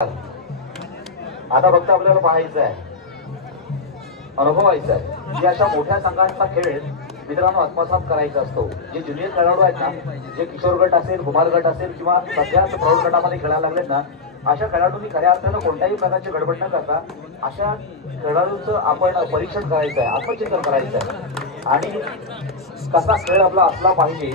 आता फक्त आपल्याला पाहायचं आहे, अनुभवायचं आहे की अशा मोठ्या संघांचा खेळ मित्रांनो आत्मसात करायचा असतो. जे ज्युनियर खेळाडू आहेत ना, जे किशोर गट असेल, कुमार गट असेल किंवा सध्याच प्रौढ गटामध्ये खेळायला लागलेत ना, अशा खेळाडूंनी खऱ्या अर्थानं कोणत्याही प्रकारची गडबड न करता अशा खेळाडूंचं आपण परीक्षण करायचं आहे, आत्मचिंतन करायचं आहे आणि कसा खेळ आपला असला पाहिजे,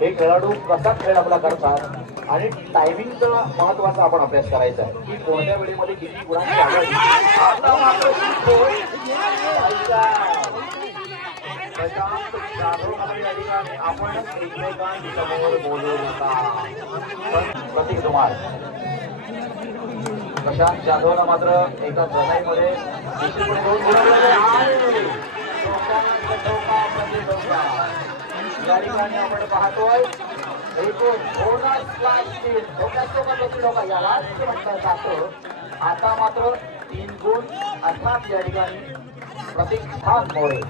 हे खेळाडू कसा खेळ आपला करतात आणि टायमिंगचा महत्वाचा आपण अभ्यास करायचा आहे की कोणत्या वेळेमध्ये किती गुणांची आघाडी. आता मात्र प्रशांत जाधव या ठिकाणी आपण एकमेकांसमोर बोलू होता. प्रतीक धुमाळ प्रशांत जाधवला मात्र एका चढाईमध्ये निश्चितपणे दोन या ठिकाणी आपण पाहतोय एकूण यालाच म्हणतात जातं. आता मात्र 3 गुण अर्थात या ठिकाणी प्रतीक मोरे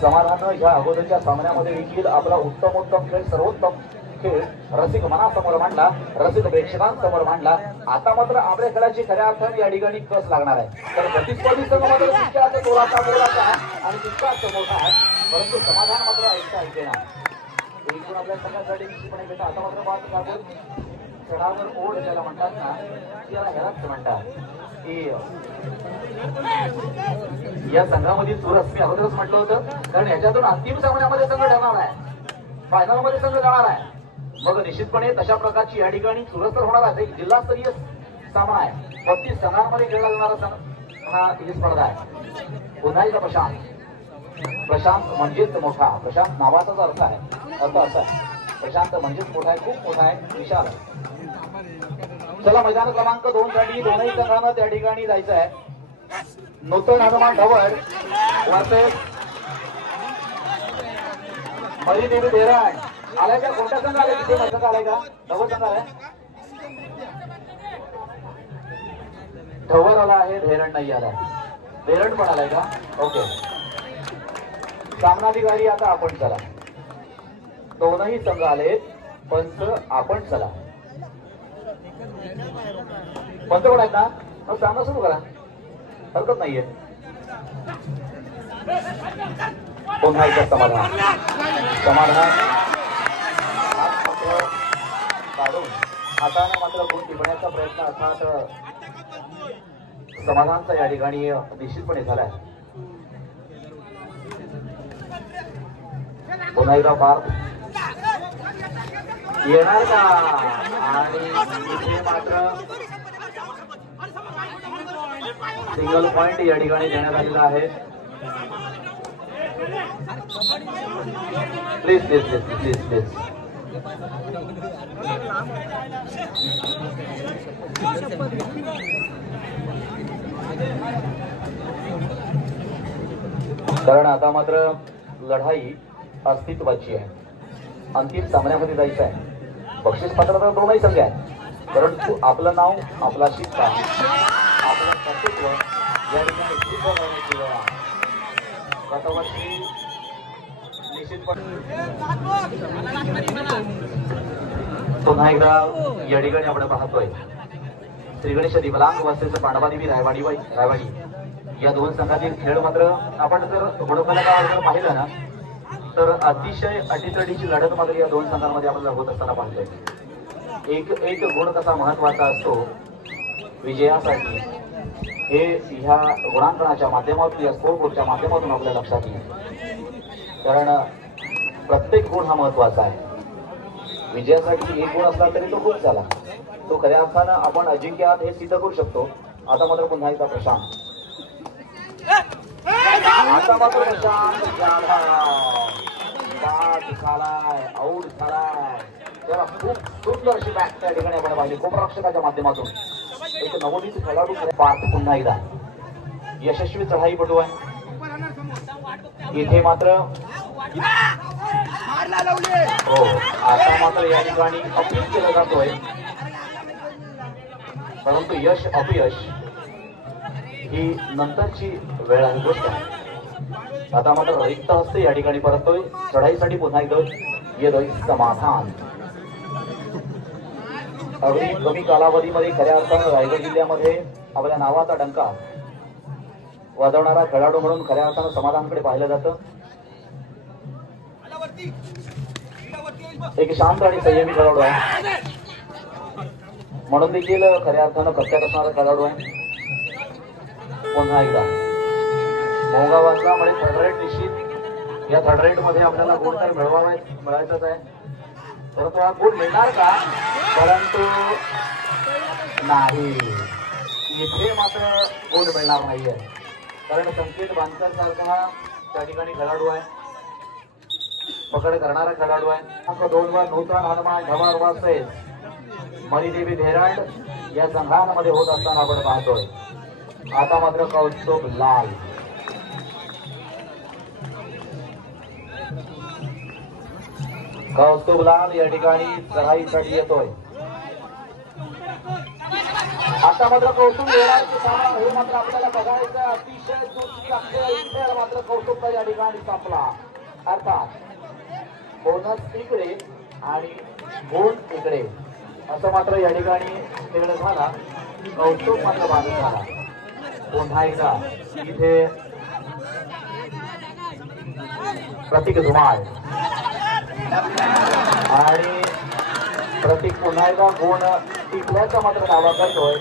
समाधान या अगोदरच्या सामन्यामध्ये देखील आपला उत्तम खेळ, सर्वोत्तम खेळ रसिक मनासमोर मांडला, रसिक प्रेक्षकांसमोर मांडला. आता मात्र आपल्या खेळाची खऱ्या अर्थाने या ठिकाणी कस लागणार आहे. तर प्रतिस्पर्धी संघ मात्र तितक्याच जोराचा आणि तितकाच मोठा आहे, परंतु समाधान मात्र ऐकता एकूण आपल्या संघासाठी निश्चितपणे घेता. आता मात्र बात काढून चढावर ओढ ज्याला म्हणतात ना, त्याला ह्यालाच म्हणतात की या संघामध्ये चुरस मी अगोदरच म्हटलं होतं, कारण याच्यातून अंतिम सामन्यामध्ये संघ ठरणार आहे, फायनल मध्ये संघ जाणार आहे. मग निश्चितपणे तशा प्रकारची या ठिकाणी चुरस तर होणार आहे. एक जिल्हास्तरीय सामना आहे, 32 संघांमध्ये खेळला जाणारा ही स्पर्धा आहे. पुन्हा एकदा प्रशांत म्हणजेच मोठा, प्रशांत नावाचाच अर्थ असा आहे, प्रशांत म्हणजेच मोठा आहे, खूप मोठा आहे, विशाल आहे. चला मैदान क्रमांक 2 साठी दोनही संघांना त्या ठिकाणी जायचं आहे. नूतन हनुमान ढवळ वर्सेस मरीदेवी धेरण. आलाय का? कोणता संघ आलाय? तिथे संघ आलाय का? ढवळ संघ आलाय, ढवळ आला आहे, धेरण नाही आलाय. धेरण पण आलाय का? ओके. सामनाधिकारी आता आपण चला, दोनही संघ आलेत, पंच आपण चला. पंच कोण आहेत ना? मग सामना सुरू करा, हरकत नाहीये. पुन्हा एकदा समाधान काढून हाताने मात्र गुण टिपण्याचा प्रयत्न अर्थात समाधानचा या ठिकाणी निश्चितपणे झालाय. पुन्हा एकदा पार्थ येणार का? आणि इथे मात्र सिंगल पॉइंट या ठिकाणी देण्यात आलेला आहे. Please please please please please कारण आता मात्र लढाई अस्तित्वाची आहे, अंतिम सामन्यामध्ये जायचं आहे. बक्षीस पात्रता दोनही संघ आहेत, परंतु आपलं नाव, आपला शिक्का, आपलं कर्तृत्व या ठिकाणी सिद्ध करण्याची वेळ आहे. गतवर्षी निश्चितपणे पुन्हा एकदा या ठिकाणी आपण पाहतोय श्री गणेश दिवलांग वर्सेस पांडवादेवी रायवाडी या दोन संघातील खेळ मात्र आपण जर गुणफलकावर पाहिलं ना, तर अतिशय अटीतटीची लढत मात्र या दोन संघांमध्ये आपल्याला होत असताना पाहतोय. एक गुण कसा महत्वाचा असतो विजयासाठी, हे ह्या गुणांकनाच्या माध्यमातून, या स्कोर बोर्डच्या माध्यमातून आपल्या लक्षात येईल. कारण प्रत्येक गुण हा महत्वाचा आहे. विजयासाठी एक गुण असला तरी तो खूप झाला, तो खऱ्या अर्थानं आपण अजिंक्य आहात हे सिद्ध करू शकतो. आता मात्र पुन्हा एकदा प्रशांत, आता मात्र प्रशांत आऊट झालाय. त्याला खूप सुंदर अशी बॅट त्या ठिकाणी आपण पाहिली गोपरक्षकाच्या माध्यमातून. एक नवोदित खेळाडू पार्थ पुन्हा एकदा यशस्वी चढाईपटू आहे. इथे मात्र हो, आता मात्र या ठिकाणी अपील केलं जातोय, परंतु यश अपयश ही नंतरची वेळ आहे, गोष्ट आहे. आता मात्र रिक्त हस्ते या ठिकाणी परततोय चढाईसाठी पुन्हा एकदा येतोय समाधान. अगदी कमी कालावधीमध्ये खऱ्या अर्थानं रायगड जिल्ह्यामध्ये आपल्या नावाचा डंका वाजवणारा खेळाडू म्हणून खऱ्या अर्थानं समाधानकडे पाहिलं जातं. एक शांत आणि संयमी खेळाडू आहे म्हणून देखील खऱ्या अर्थानं प्रख्यात असणारा खेळाडू आहे. पुन्हा एकदा मोहगाव असल्यामुळे थर्ड रेट निश्चित या थर्ड रेट मध्ये आपल्याला गुण तर मिळवायचाच आहे. परंतु हा गुण मिळणार का? परंतु नाही, इथे मात्र गुण मिळणार नाहीये. कारण संकेत बांधकर सारखा हा त्या ठिकाणी खेळाडू आहे, पकड करणारा खेळाडू आहे. अंक 2 वर नूतन हनुमान ढवार वासेस मणिदेवी धेरांड या संघांमध्ये होत असताना आपण पाहतोय. आता मात्र कौस्तुभ लाल या ठिकाणी चढाईसाठी येतोय. आता मात्र कौस्तुभ हे मात्र आपल्याला बघायचं. अतिशय दुसरी मात्र कौस्तुभ या ठिकाणी सापला. अर्थात बोनस इकडे आणि गुण इकडे असं मात्र या ठिकाणी निर्णय झाला. कौस्तुभ मात्र बाधित झाला. पुन्हा एकदा इथे प्रतीक धुमाळ आणि प्रतीक पुन्हा एकदा गुण टिकल्याचा मात्र दावा करतोय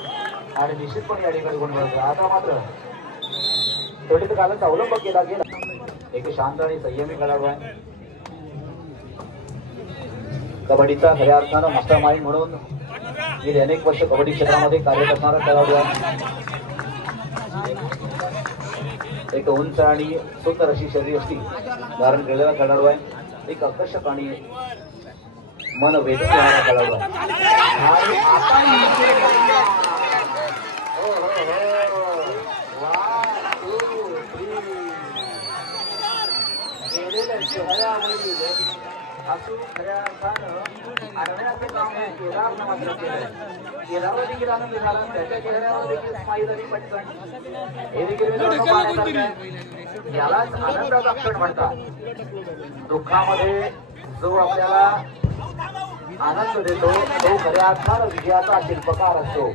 आणि निश्चितपणे या ठिकाणी गुण मिळतोय. आता मात्र थोडी कालाचा अवलंब केला गेला. एक शांत आणि संयमी खेळाडू आहे. कबड्डीचा खऱ्या अर्थानं मास्टर माइंड म्हणून गेली अनेक वर्ष कबड्डी क्षेत्रामध्ये कार्यरत असणारा खेळाडू आहे. एक उंच आणि सुंदर अशी शरीरयष्टी धारण केलेला खेळाडू आहे. एक आकर्षक आणि मन वेधून घेणारा खेळाडू आहे. आणि आता असून खऱ्या अर्थानं आरण्याचं काम केदारनं मात्र केलं. केदारला देखील आनंद झाला. त्याच्या चेहऱ्यावर देखील स्माईल आणि पटकन हे देखील पाहण्यासारखं आहे. यालाच आनंदाचा क्षण म्हणतात. दुःखामध्ये जो आपल्याला आनंद देतो तो खऱ्या अर्थानं विजयाचा शिल्पकार असतो.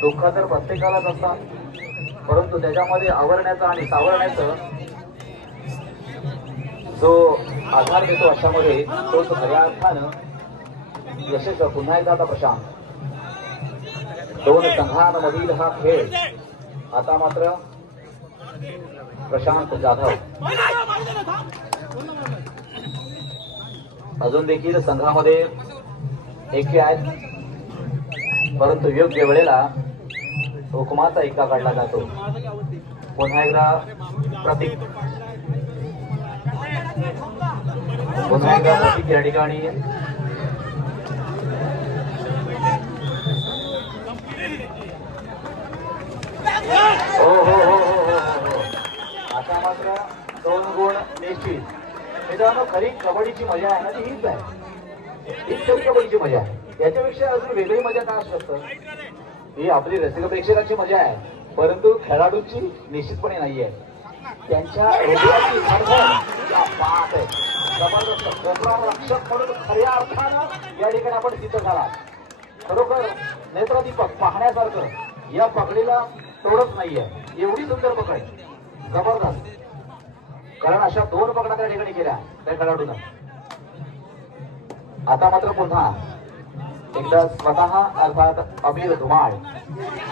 दुःख तर प्रत्येकालाच असतात, परंतु त्याच्यामध्ये आवरण्याचा आणि सावरण्याचं जो आधार देतो अशामध्ये तोच खऱ्या अर्थानं यशस्वी. पुन्हा एकदा आता प्रशांत. 2 संघांमधील हा खेळ. आता मात्र प्रशांत जाधव अजून देखील संघामध्ये एके आहेत, परंतु योग्य वेळेला हुकुमाचा एका काढला जातो. पुन्हा एकदा प्रतीक या ठिकाणी आता मात्र 2 गुण निश्चित. मित्रांनो, खरी कबड्डीची मजा आहे ना ती हीच आहे. हीच खरी कबड्डीची मजा आहे. याच्यापेक्षा अजून वेगळी मजा काय असू शकतं? ही आपली रसिक प्रेक्षकांची मजा आहे, परंतु खेळाडूंची निश्चितपणे नाहीये. त्यांच्या हृदयाची बात आहे. जबरदस्त रक्षक म्हणून खऱ्या अर्थानं या ठिकाणी आपण सिद्ध झाला. खरोखर नेत्रदीपक पाहण्यासारखं. या पकडीला तोडच नाहीये. एवढी सुंदर पकड, जबरदस्त. कारण अशा 2 पकडा त्या ठिकाणी केल्या त्या खेळाडूनं. आता मात्र पुन्हा एकदा स्वतः अर्थात अमीर धुमाळ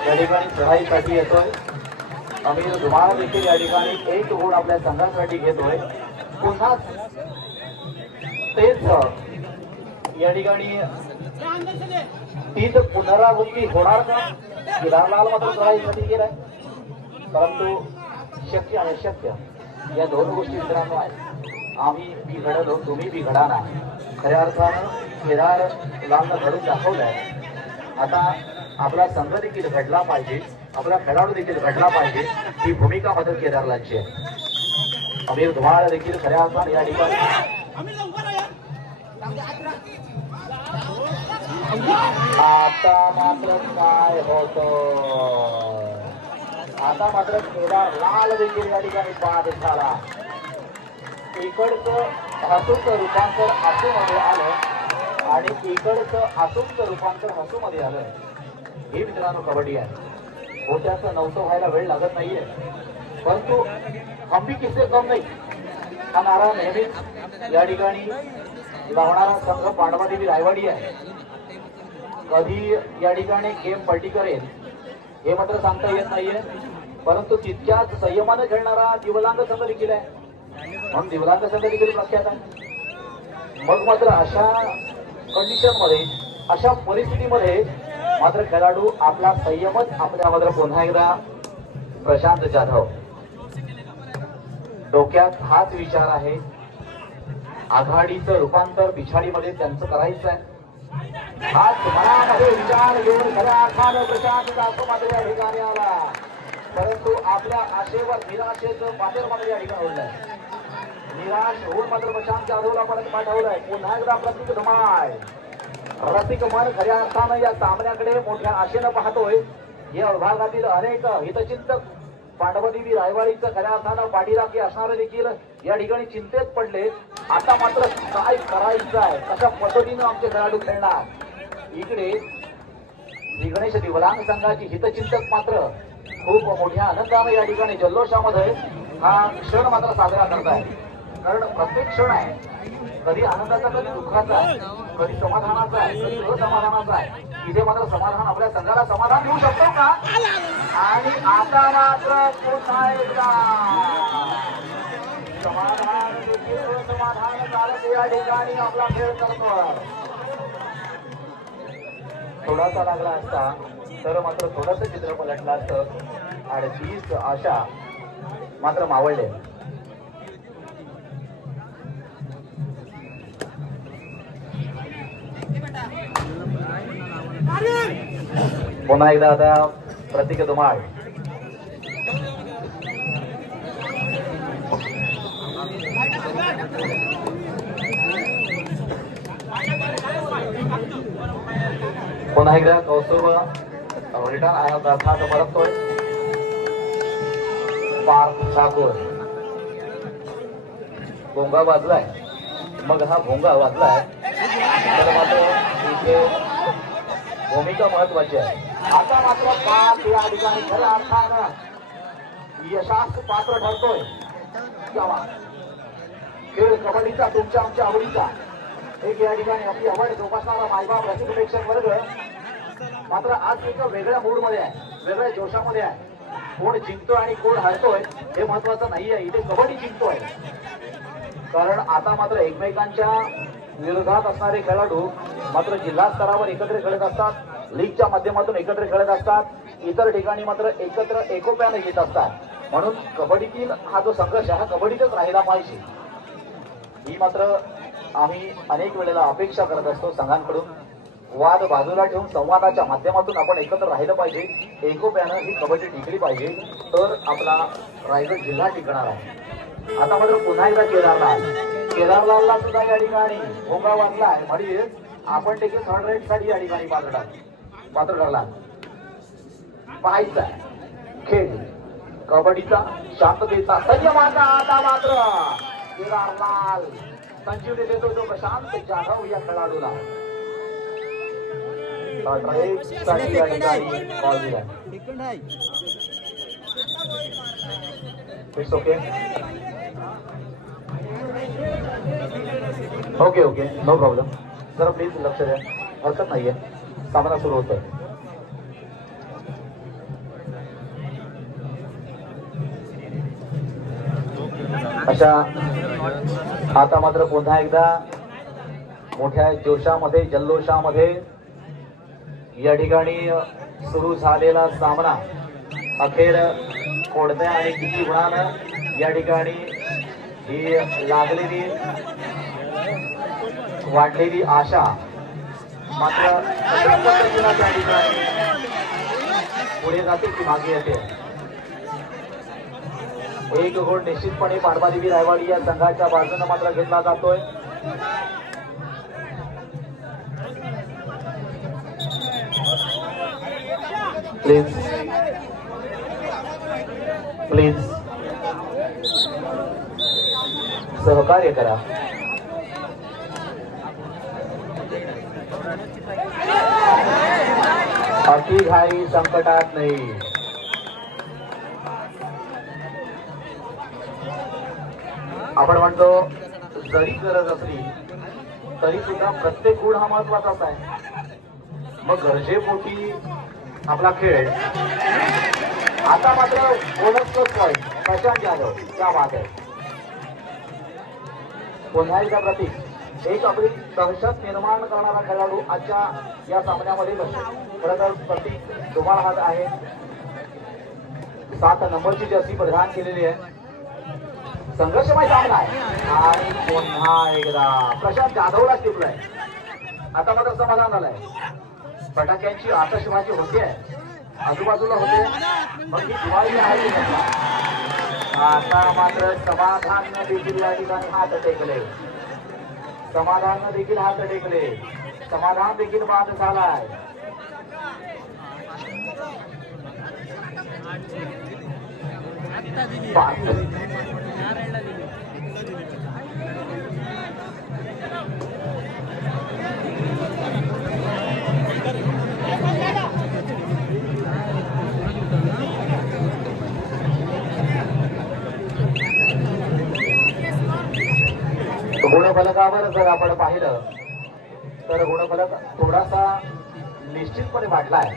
या ठिकाणी चढाईसाठी येतोय. अमीर धुमाळ देखील या ठिकाणी 1 गुण आपल्या संघासाठी घेतोय. पुन्हा तेच या ठिकाणी तीच पुनरावृत्ती होणार का? केदारलाल मात्र चढाईसाठी गेलाय, परंतु शक्य आणि अशक्य या 2 गोष्टी मित्रांनो आहेत. आम्ही बिघडलो, तुम्ही बिघडा ना. खऱ्या अर्थानं केदार लालनं घडून दाखवलंय. आता आपला संघ देखील घडला पाहिजे, आपला खेळाडू देखील घडला पाहिजे. ही भूमिका मात्र केदारलालची आहे. अमीर धुमाळ देखील खऱ्या अर्थानं या ठिकाणी आता मात्र काय होत? आता मात्र केदारलाल देखील या ठिकाणी बाद झाला. इकडचं धातूचं रूपांतर आतूमध्ये आलं आणि इकडचं हसूचं रूपांतर हसूमध्ये आलं. हे मित्रांनो कबड्डी आहे. होत्याचं नव्हतं व्हायला वेळ लागत नाहीये, परंतु हम भी किससे कम नाही हा नारा नेहमीच या ठिकाणी लावणारा संघ पांडवादेवी रायवाडी आहे. कधी या ठिकाणी गेम पलटी करेल हे मात्र सांगता येत नाहीये, परंतु तितक्याच संयमाने खेळणारा दिवलांग संघ देखील आहे. म्हणून दिवलांग संघ देखील प्रख्यात आहे. मग मात्र अशा कंडिशन मध्ये, अशा परिस्थितीमध्ये मात्र खेळाडू आपला संयमच आपल्या मात्र पुन्हा एकदा प्रशांत जाधव डोक्यात हाच विचार आहे. आघाडीचं रूपांतर पिछाडीमध्ये त्यांचं करायचं आहे. हाच मनामध्ये विचार घेऊन खऱ्या अर्थानं प्रशांत जाधव मात्र या ठिकाणी आला, परंतु आपल्या आशेवर निराशेचं पातेर मात्र या ठिकाणी होलंय. निराश होऊन मात्र प्रशांत जाधवला परत पाठवलंय. पुन्हा एकदा प्रतीक धुमाळ रसिक मन खऱ्या अर्थानं या सामन्याकडे मोठ्या आशेनं पाहतोय. या विभागातील अनेक हितचिंतक पांडवदेवी रायवाडीचं खऱ्या अर्थानं पाठीराखी असणारे देखील या ठिकाणी चिंतेत पडले. आता मात्र काय करायचं आहे, कशा पद्धतीनं आमचे खेळाडू खेळणार. इकडे श्री गणेश दिवलांग संघाची हितचिंतक मात्र खूप मोठ्या आनंदाने या ठिकाणी जल्लोषामध्ये हा क्षण मात्र साजरा करताय. कारण प्रत्येक क्षण आहे कधी आनंदाचा, कधी दुःखाचा, कधी समाधानाचा आहे, कधी असमाधानाचा आहे. इथे मात्र समाधान आपल्या संघाला समाधान देऊ शकतो का? आणि आता मात्र पुन्हा एकदा समाधान समाधान चालत या ठिकाणी आपला खेळ करतो. थोडासा लागला असता तर मात्र थोडंसं चित्र पलटलं असतं आणि तीच आशा मात्र मावळले. पुन्हा एकदा आता प्रतीक धुमाळ पुन्हा एकदा कौस्तुभ रिटर्न अर्थात परततोय. पार्थ ठाकूर भोंगा वाजलाय. मग हा भोंगा वाजलाय तर मात्र इथे भूमिका महत्वाची आहे. आता मात्र पार्थ या ठिकाणी खऱ्या अर्थानं यशास पात्र ठरतोय. खेळ कबड्डीचा तुमच्या आमच्या आवडीचा एक या ठिकाणी आपली आवड जोपासणारा मायबाप रसिक प्रेक्षक वर्ग मात्र आज एक वेगळ्या मूड मध्ये आहे, वेगळ्या जोशामध्ये आहे. कोण जिंकतोय आणि कोण हारतोय हे महत्वाचं नाहीये. इथे कबड्डी जिंकतोय कारण आता मात्र एकमेकांच्या विरोधात असणारे खेळाडू मात्र जिल्हा स्तरावर एकत्र खेळत असतात, लीगच्या माध्यमातून एकत्र खेळत असतात, इतर ठिकाणी मात्र एकत्र एकोप्याने येत असतात. म्हणून कबड्डीतील हा जो संघर्ष हा कबड्डीतच राहिला पाहिजे ही मात्र आम्ही अनेक वेळेला अपेक्षा करत असतो संघांकडून. वाद बाजूला ठेवून संवादाच्या माध्यमातून आपण एकत्र राहिलं पाहिजे, एकोप्यानं ही कबड्डी टिकली पाहिजे, तर आपला रायगड जिल्हा टिकणार आहे. आता मात्र पुन्हा एकदा केदारलालला सुद्धा या ठिकाणी भोंगा वाजलाय. म्हणजे आपण देखील थर्ड रेट साठी या ठिकाणी पात्र ठरला. पाहायचा खेळ कबड्डीचा, शांततेचा, संयमाचा. आता मात्र केदारलाल संजीवनी देतो जो प्रशांत जाधव या खेळाडूला. It's okay okay okay no problem. जरा प्लीज लक्ष द्या, हरकत नाहीये, सामना सुरू होतोय. अशा आता मात्र पुन्हा एकदा मोठ्या जोशामध्ये जल्लोषामध्ये या ठिकाणी सुरू झालेला सामना अखेर कोणत्या आणि किती गुणानं या ठिकाणी ही लागलेली वाढलेली आशा मात्र त्या ठिकाणी पुढे जाते की मागे येते. एक गोल निश्चितपणे पांडवादेवी रायवाडी या संघाच्या बाजूने मात्र घेतला जातोय. प्लीज प्लीज सहकार्य करा. अति घाई संकटात नाही. आपण म्हणतो जरी गरज असली तरी सुद्धा प्रत्येक गुण हा महत्वाचाच आहे. मग गरजेपोटी आपला खेळ. आता मात्र बोनस पॉइंट प्रशांत जाधव क्या बात आहे. पुन्हा एकदा प्रतीक एक आपली दहशत निर्माण करणारा खेळाडू आजच्या या सामन्यामध्ये खरं तर प्रतीक धुमाळ हात आहे. 7 नंबरची जर्सी परिधान केलेली आहे. संघर्षमय सामना आहे आणि पुन्हा एकदा प्रशांत जाधवला टिपलाय. आता मात्र समाधान झालंय. फटाक्यांची आतषबाजी होते आजूबाजूला होते मग ही दिवाळी आहे. आता मात्र समाधान देखील या ठिकाणी हात टेकले. समाधान देखील हात टेकले. समाधान देखील बाद झालाय. गुणफलकावर जर आपण पाहिलं तर गुणफलक थोडासा निश्चितपणे वाढलाय.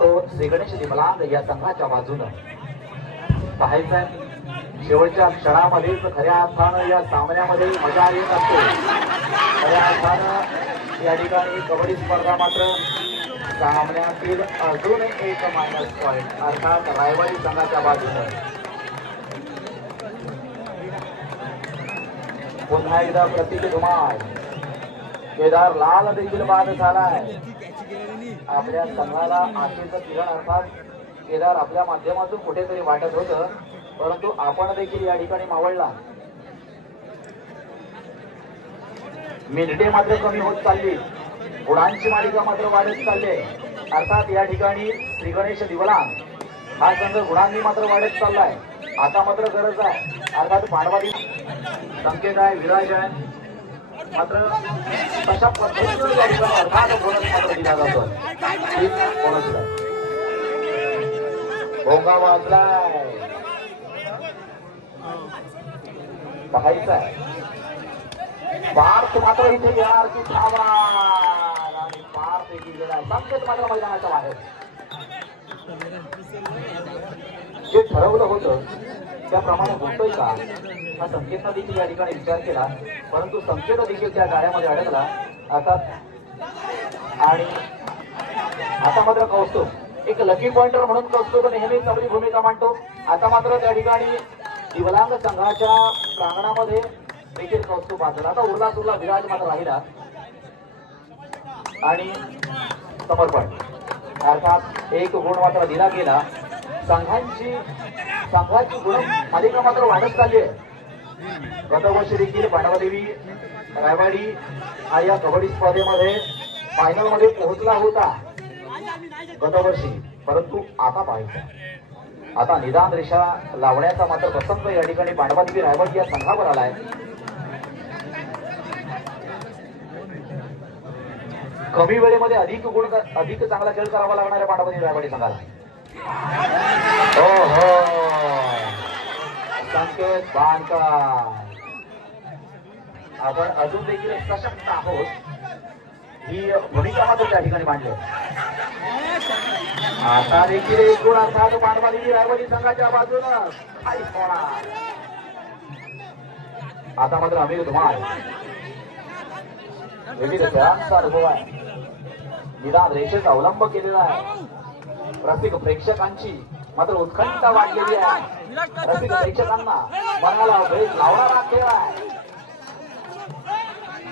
तो श्री गणेश दिमलांग या संघाच्या बाजूनं पाहायचंय. शेवटच्या क्षणामध्येच खऱ्या अर्थानं या सामन्यामध्ये मजा येत असते. खऱ्या अर्थानं या ठिकाणी कबड्डी स्पर्धा मात्र सामन्यातील अजून एक मायनस पॉइंट अर्थात रायवाडी संघाच्या बाजूनं. पुन्हा एकदा प्रतीक धुमाळ. केदार लाल देखील बाद झालाय. आपल्या संघाला आशेचं किरण अर्थात केदार आपल्या माध्यमातून कुठेतरी वाटत होतं परंतु आपण देखील या ठिकाणी मावळला. मिनिटे मात्र कमी होत चालली. गुणांची मालिका मात्र वाढत चालली. अर्थात या ठिकाणी श्री गणेश दिवलांग हा संघ गुणांनी मात्र वाढत चाललाय. आता मात्र गरज आहे अर्थात पांडवादी संकेत आहे विराज आहे मात्र तशा पद्धतीने अर्थात बोनस मात्र दिला जातो. बोनस भोंगा वाजलाय. पाहायचं आहे पार्थ मात्र इथे घेणार की थांबा आणि पार्थ देखील गेला. संकेत मात्र मैदानाच्या बाहेर. जे ठरवलं होतं त्याप्रमाणे होतोय का हा संकेतनं देखील या ठिकाणी विचार केला परंतु संकेत देखील त्या गाड्यामध्ये अडकला. आता आणि आता मात्र कौस्तुभ एक लकी पॉइंटर म्हणून कौस्तुभ नेहमीच आपली भूमिका मांडतो. आता मात्र त्या ठिकाणी दिवलांग संघाच्या प्रांगणामध्ये देखील कौस्तुभ बांधला. आता उरला विराज मात्र राहिला आणि समर्पण अर्थात एक गुण मात्र दिला गेला. संघाची गुण मालिका मात्र वाढत चालली आहे. गतवर्षी देखील पांडवादेवी रायवाडी हा या कबड्डी स्पर्धेमध्ये फायनल मध्ये पोहोचला होता गतवर्षी परंतु आता पाहायचं आता निदान रेषा लावण्याचा मात्र प्रसंग या ठिकाणी पांडवादेवी रायवाडी या संघावर आलाय. कमी वेळेमध्ये अधिक चांगला खेळ करावा लागणाऱ्या पांडवादेवी रायवाडी संघाला. हो हो संकेत बांधकर आपण अजून देखील सशक्त आहोत ही भूमिका मात्र त्या ठिकाणी मांडली. आता देखील एक गुण अर्थात पांडवादेवी रायवाडी संघाच्या बाजूनं काही होणार. आता मात्र अमीर धुमाळ विविध खेळांचा अनुभव आहे. निदान रेषेचा अवलंब केलेला आहे. रसिक प्रेक्षकांची मात्र उत्कंठा वाढलेली आहे. रसिक प्रेक्षकांना मनाला वेग लावणारा खेळ आहे.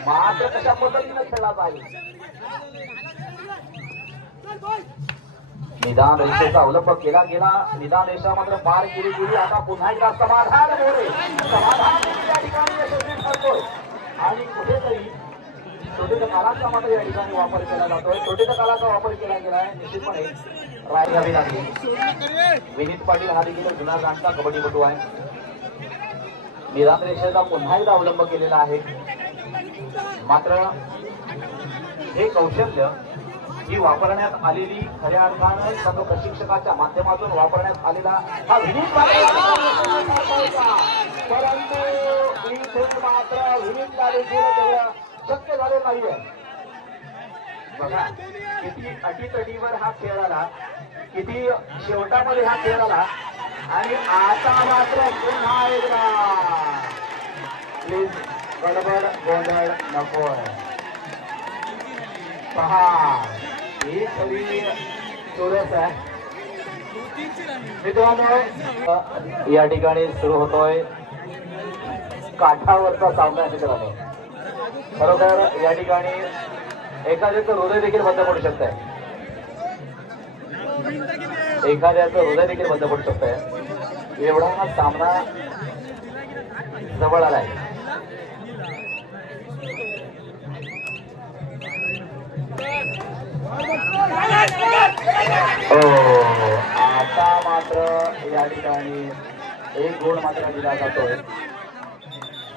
मात्र कशा पद्धतीने खेळला जाईल. निदान रेषेचा अवलंब केला गेला. निदान रेषा मात्र पार केली गेली. आता पुन्हा एकदा समाधान मोरे समाधान या ठिकाणी यशस्वी ठरतोय आणि कुठेतरी छोट्या कालाचा मात्र या ठिकाणी वापर केला जातोय. छोट्या कालाचा वापर केला गेला आहे. निश्चितपणे राय घ्यावी लागली. विनीत पाटील हा देखील जुना जाणता कबड्डीपटू आहे. निदान रेषेचा पुन्हा एकदा अवलंब केलेला आहे. मात्र हे कौशल्य ही वापरण्यात आलेली खऱ्या अर्थानं संघ प्रशिक्षकाच्या माध्यमातून वापरण्यात आलेला हा विनीत परंतु इथून मात्र विनीतला देखील तेवढं शक्य झाले नाहीये. बघा किती अटीतटीवर हा खेळ आला, किती शेवटामध्ये हा खेळ आला आणि आता मात्र पुन्हा एकदा प्लीज गडबड गोंधळ नकोय. पहा ही खरी चोरस आहे मित्रांनो. या ठिकाणी सुरू होतोय काठावरचा सामना मित्रांनो. खरोखर या ठिकाणी एखाद्याचं हृदय देखील बंद पडू शकत आहे, एखाद्याचं हृदय देखील बंद पडू शकत आहे. एवढा हा सामना जवळ आलाय. आता मात्र या ठिकाणी एक गुण मात्र दिला जातोय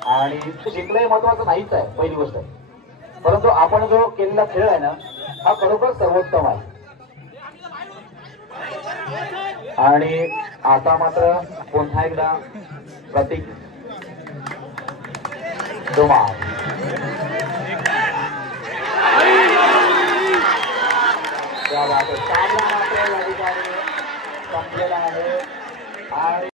आणि शिकणं महत्वाचं नाहीच आहे पहिली गोष्ट, परंतु आपण जो केलेला खेळ आहे ना हा खरोखर सर्वोत्तम आहे. आणि आता मात्र पुन्हा एकदा प्रतीक धुमाळ